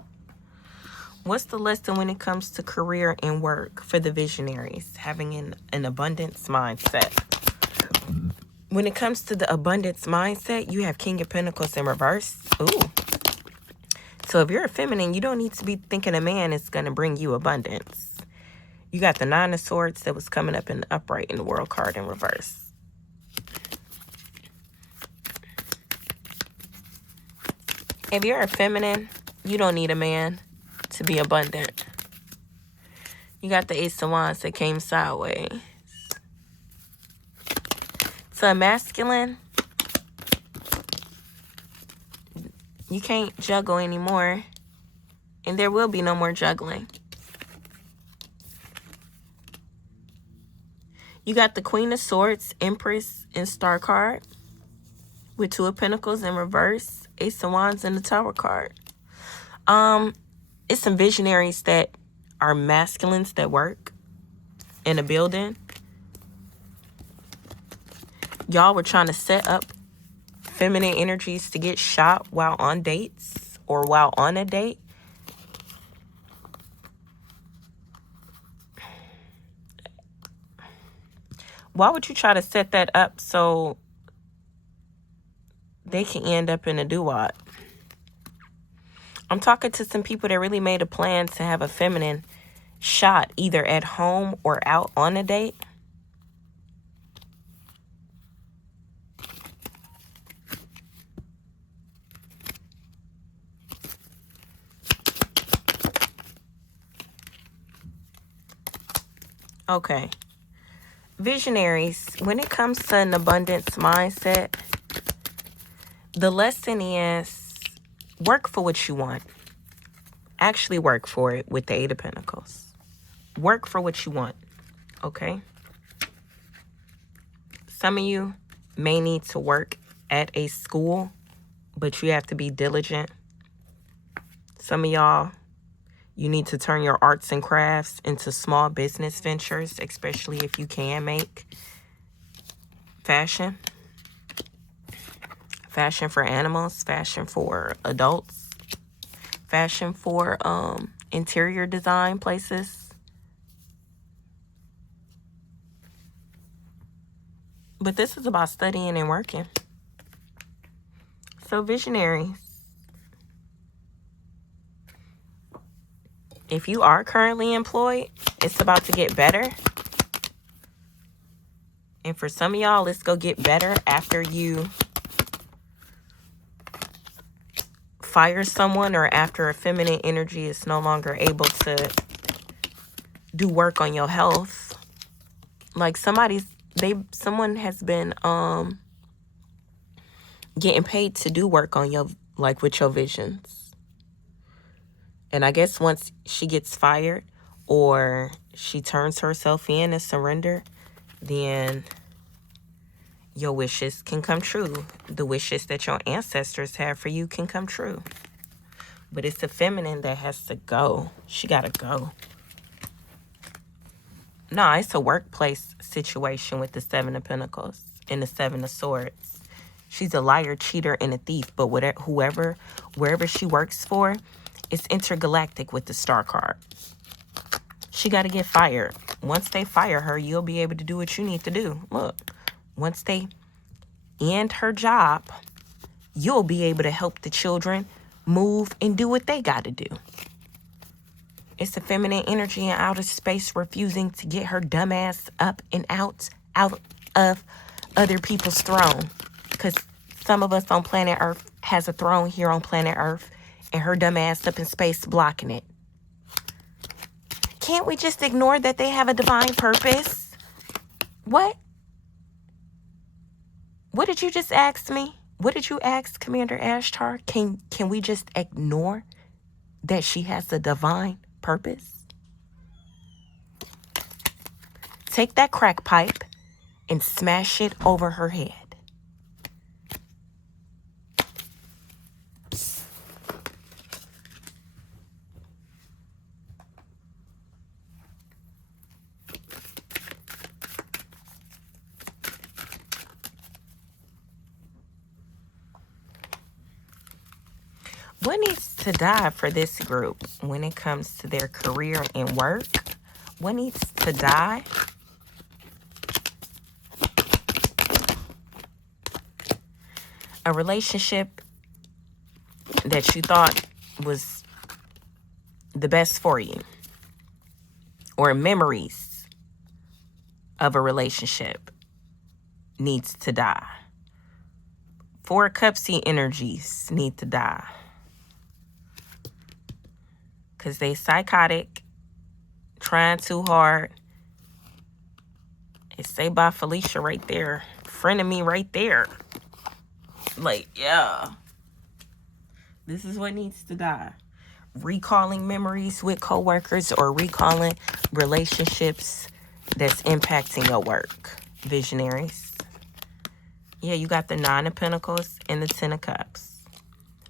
What's the lesson when it comes to career and work for the visionaries having an abundance mindset? When it comes to the abundance mindset, you have King of Pentacles in reverse. Ooh. So if you're a feminine, you don't need to be thinking a man is going to bring you abundance. You got the Nine of Swords that was coming up in the upright in the World card in reverse. If you're a feminine, you don't need a man to be abundant. You got the Ace of Wands that came sideways. So a masculine, you can't juggle anymore. And there will be no more juggling. You got the Queen of Swords, Empress, and Star card. With Two of Pentacles in reverse. Ace of Wands and the Tower card. It's some visionaries that are masculines that work in a building. Y'all were trying to set up feminine energies to get shot while on dates or while on a date. Why would you try to set that up so they can end up in a doo-wop? I'm talking to some people that really made a plan to have a feminine shot either at home or out on a date. Okay. Visionaries, when it comes to an abundance mindset, the lesson is work for what you want. Actually work for it with the Eight of Pentacles. Work for what you want, okay? Some of you may need to work at a school, but you have to be diligent. Some of y'all, you need to turn your arts and crafts into small business ventures, especially if you can make fashion. Fashion for animals, fashion for adults, fashion for interior design places. But this is about studying and working. So visionaries, if you are currently employed, it's about to get better. And for some of y'all, let's go get better after you fire someone or after a feminine energy is no longer able to do work on your health. Like someone has been getting paid to do work on your, like with your visions. And I guess once she gets fired or she turns herself in and surrender, then your wishes can come true. The wishes that your ancestors have for you can come true. But it's the feminine that has to go. She gotta go. No, it's a workplace situation with the Seven of Pentacles and the Seven of Swords. She's a liar, cheater, and a thief. But wherever she works for, it's intergalactic with the Star card. She got to get fired. Once they fire her, you'll be able to do what you need to do. Look, once they end her job, you'll be able to help the children move and do what they got to do. It's the feminine energy in outer space refusing to get her dumb ass up and out of other people's throne. Because some of us on planet Earth has a throne here on planet Earth, and her dumb ass up in space blocking it. Can't we just ignore that they have a divine purpose? What? What did you just ask me? What did you ask Commander Ashtar? Can we just ignore that she has a divine purpose? Take that crack pipe and smash it over her head. What needs to die for this group when it comes to their career and work? What needs to die? A relationship that you thought was the best for you, or memories of a relationship needs to die. Four of Cups energies need to die. Because they psychotic, trying too hard. It's say by Felicia right there. Friend of me right there. Like, yeah. This is what needs to die. Recalling memories with coworkers or recalling relationships that's impacting your work. Visionaries. Yeah, you got the Nine of Pentacles and the Ten of Cups.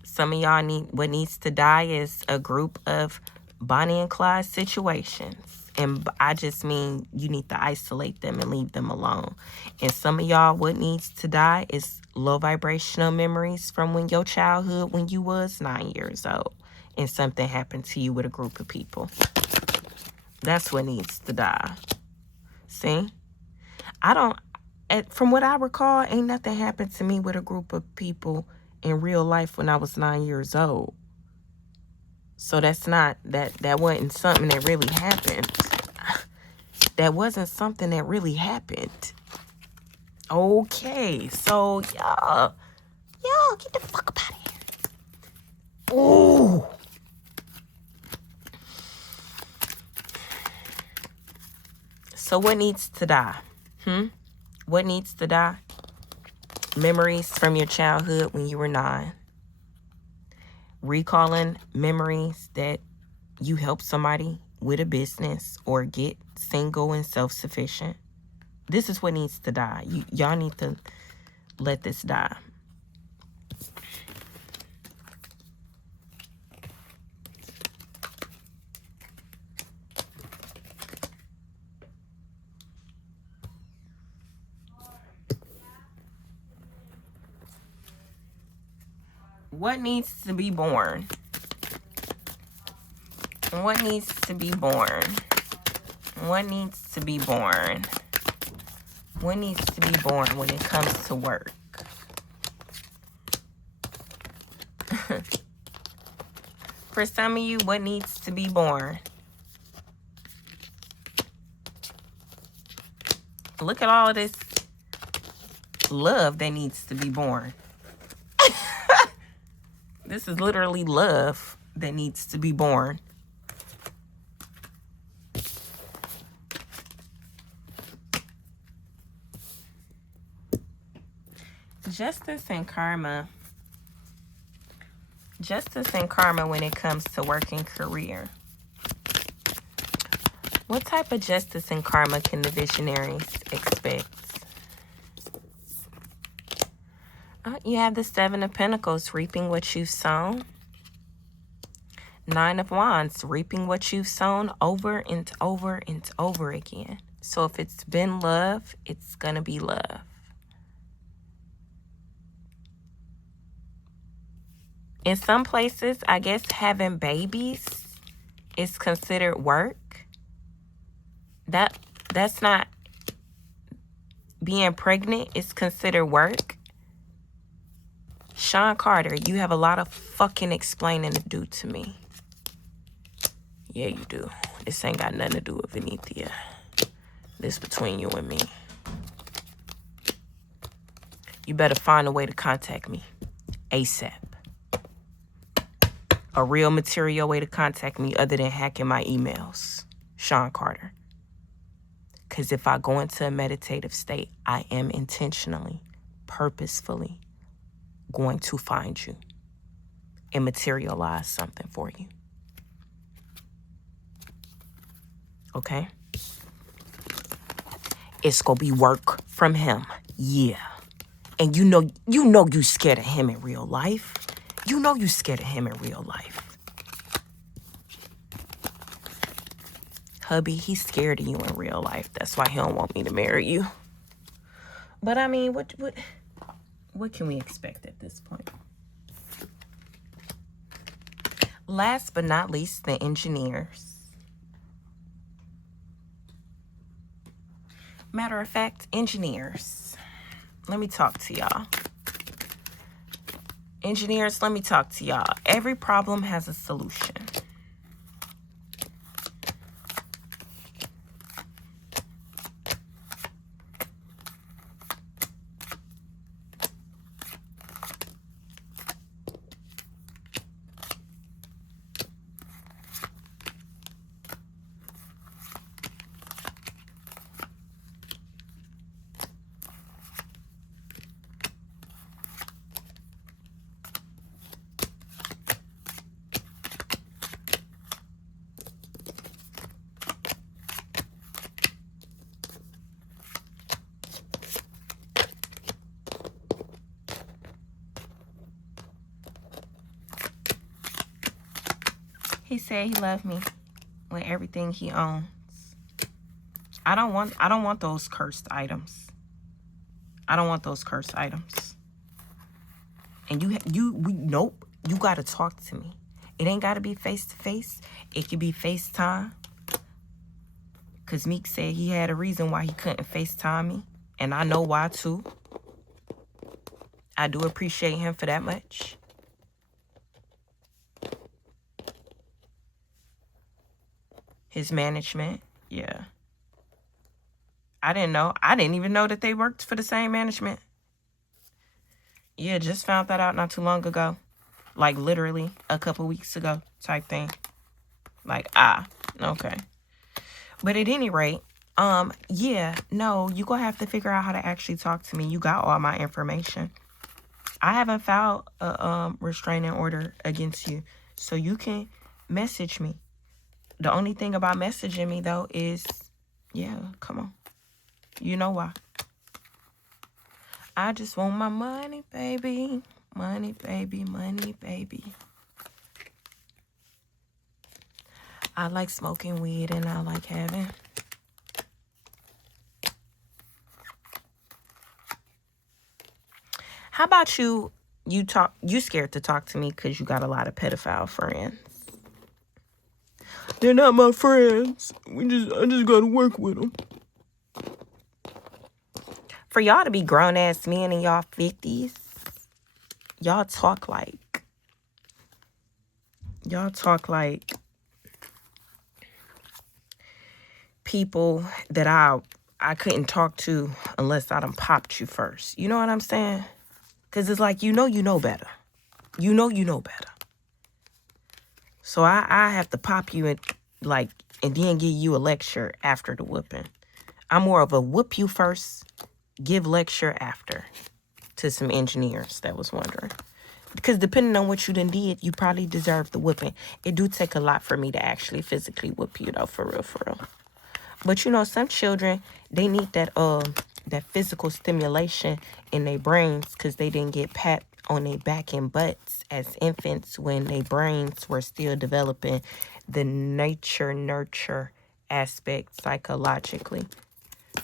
Some of y'all what needs to die is a group of Bonnie and Clyde situations. And I just mean you need to isolate them and leave them alone. And some of y'all, what needs to die is low vibrational memories from when your childhood, when you was 9 years old and something happened to you with a group of people. That's what needs to die. See? From what I recall, ain't nothing happened to me with a group of people in real life when I was 9 years old. So that's not, that wasn't something that really happened. That wasn't something that really happened. Okay, so y'all get the fuck up out of here. Ooh. So what needs to die? What needs to die? Memories from your childhood when you were 9. Recalling memories that you helped somebody with a business or get single and self-sufficient. This is what needs to die. Y'all need to let this die. What needs to be born? What needs to be born? What needs to be born? What needs to be born when it comes to work? For some of you, what needs to be born? Look at all of this love that needs to be born. This is literally love that needs to be born. Justice and karma. Justice and karma when it comes to work and career. What type of justice and karma can the visionaries expect? You have the Seven of Pentacles, reaping what you've sown. Nine of Wands, reaping what you've sown over and over and over again. So if it's been love, it's going to be love. In some places, I guess having babies is considered work. That's not, being pregnant is considered work. Sean Carter, you have a lot of fucking explaining to do to me. Yeah, you do. This ain't got nothing to do with Venethia. This between you and me. You better find a way to contact me ASAP. A real material way to contact me other than hacking my emails. Sean Carter. Because if I go into a meditative state, I am intentionally, purposefully going to find you and materialize something for you. Okay? It's gonna be work from him. Yeah. And you know you scared of him in real life. You know you scared of him in real life. Hubby, he's scared of you in real life. That's why he don't want me to marry you. But I mean, what can we expect at this point? Last but not least, the engineers. Matter of fact, engineers. Let me talk to y'all. Engineers, let me talk to y'all. Every problem has a solution. He said he loved me with everything he owns. I don't want those cursed items. I don't want those cursed items. And nope, you gotta talk to me. It ain't gotta be face to face. It could be FaceTime. Cause Meek said he had a reason why he couldn't FaceTime me. And I know why too. I do appreciate him for that much. His management, yeah. I didn't know. I didn't even know that they worked for the same management. Yeah, just found that out not too long ago. Like literally a couple weeks ago type thing. Like, okay. But at any rate, yeah, no, you gonna have to figure out how to actually talk to me. You got all my information. I haven't filed a restraining order against you. So you can message me. The only thing about messaging me, though, is, yeah, come on. You know why. I just want my money, baby. Money, baby, money, baby. I like smoking weed and I like having. How about you scared to talk to me because you got a lot of pedophile friends. They're not my friends. I just gotta work with them. For y'all to be grown-ass men in y'all 50s, y'all talk like people that I couldn't talk to unless I done popped you first. You know what I'm saying? Because it's like, you know better. You know better. So I have to pop you and then give you a lecture after the whooping. I'm more of a whoop you first, give lecture after to some engineers that was wondering. Because depending on what you done did, you probably deserve the whooping. It do take a lot for me to actually physically whoop you though, for real. But you know, some children, they need that physical stimulation in their brains because they didn't get pat on their back and butts as infants when their brains were still developing the nurture aspect psychologically.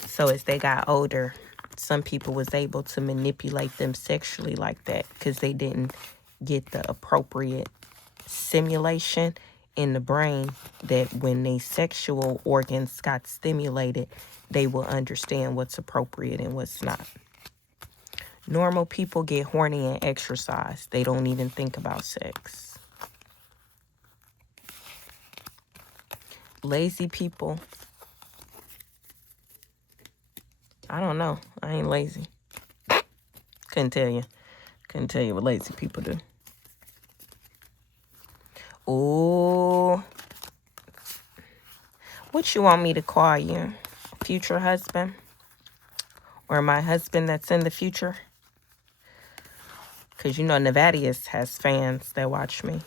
So as they got older, some people was able to manipulate them sexually like that because they didn't get the appropriate stimulation in the brain that when they sexual organs got stimulated, they will understand what's appropriate and what's not. Normal people get horny and exercise. They don't even think about sex. Lazy people, I don't know. I ain't lazy. Couldn't tell you what lazy people do. Ooh. What you want me to call you? Future husband? Or my husband that's in the future? Because you know Nevadius has fans that watch me.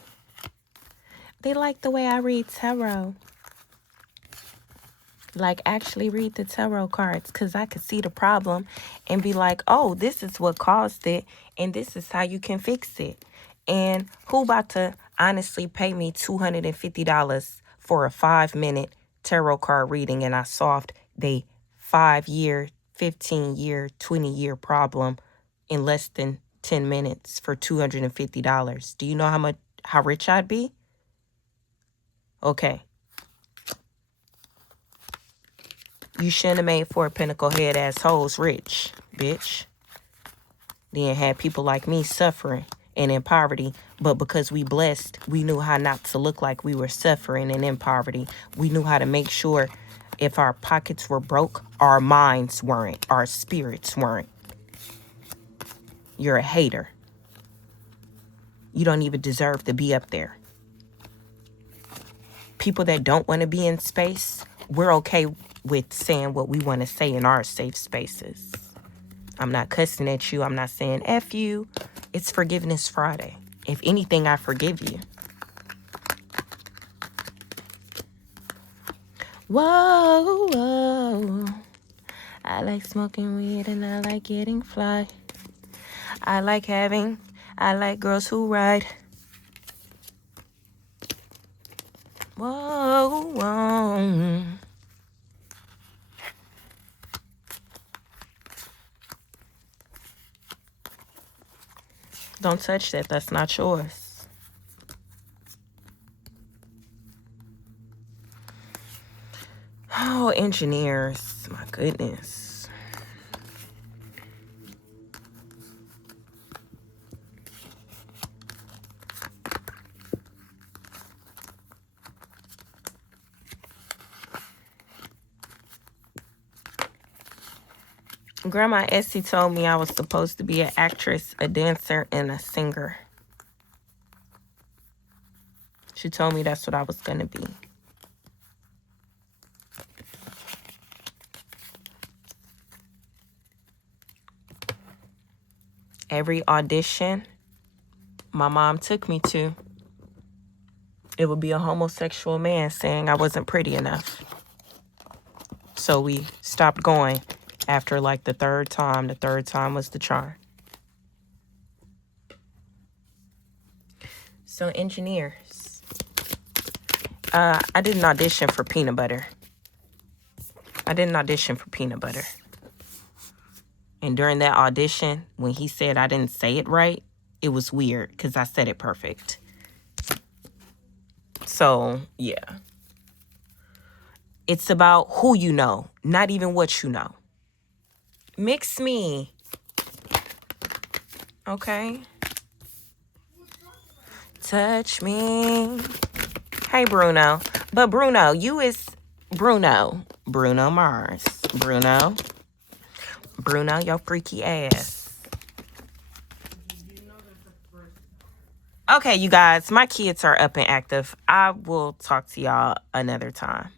They like the way I read tarot. Like, actually read the tarot cards. Because I could see the problem and be like, oh, this is what caused it. And this is how you can fix it. And who about to honestly pay me $250 for a 5-minute tarot card reading and I solved the 5-year, 15-year, 20-year problem in less than 10 minutes for $250? Do you know how rich I'd be? Okay. You shouldn't have made four pinnacle head assholes rich, bitch. Then had people like me suffering and in poverty. But because we blessed, we knew how not to look like we were suffering and in poverty. We knew how to make sure if our pockets were broke, our minds weren't, our spirits weren't. You're a hater. You don't even deserve to be up there. People that don't want to be in space, we're okay with saying what we want to say in our safe spaces. I'm not cussing at you. I'm not saying F you. It's Forgiveness Friday. If anything, I forgive you. Whoa, whoa. I like smoking weed and I like getting fly. I like girls who ride. Whoa, whoa. Don't touch that. That's not yours. Oh, engineers. My goodness. Grandma Essie told me I was supposed to be an actress, a dancer, and a singer. She told me that's what I was going to be. Every audition my mom took me to, it would be a homosexual man saying I wasn't pretty enough. So we stopped going after like the third time. The third time was the charm. So engineers, I didn't audition for peanut butter. And during that audition, when he said I didn't say it right, it was weird because I said it perfect. So, yeah. It's about who you know, not even what you know. Mix me. Okay? Touch me. Hey, Bruno. But Bruno, you is Bruno. Bruno Mars. Bruno, your freaky ass. Okay, you guys, my kids are up and active. I will talk to y'all another time.